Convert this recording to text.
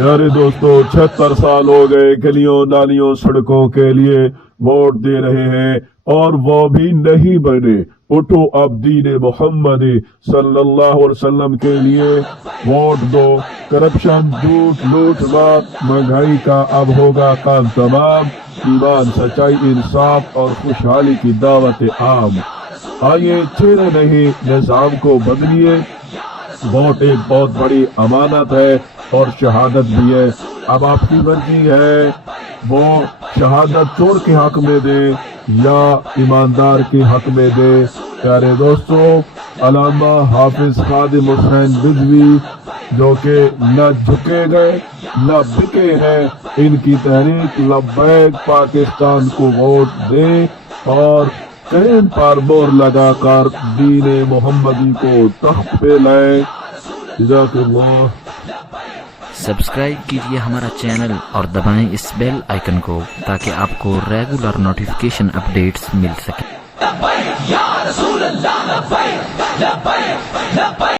प्यारे दोस्तों 76 साल हो गए गलियों नालियों सड़कों के लिए वोट दे रहे हैं और वो भी नहीं बने। उठो अब दीन मोहम्मद सल्लल्लाहु अलैहि वसल्लम के लिए वोट दो। करप्शन झूठ लूट मार महंगाई का अब होगा काम तमाम। ईमान सच्चाई इंसाफ और खुशहाली की दावत आम। आइए चेहरे नहीं निजाम को बदलिए। वोट एक बहुत बड़ी अमानत है और शहादत भी है। अब आपकी मर्जी है वो शहादत चोर के हक में दे या ईमानदार के हक में दे। प्यारे दोस्तों अल्लामा हाफिज खादिम हुसैन रिजवी जो कि न झुके गए न बिके हैं, इनकी तहरीक लब्बैक पाकिस्तान को वोट दे और कैन पर मोहर लगाकर दीन मोहम्मदी को तख्त पे लाए। जज़ाकल्लाह। सब्सक्राइब कीजिए हमारा चैनल और दबाएं इस बेल आइकन को ताकि आपको रेगुलर नोटिफिकेशन अपडेट्स मिल सके।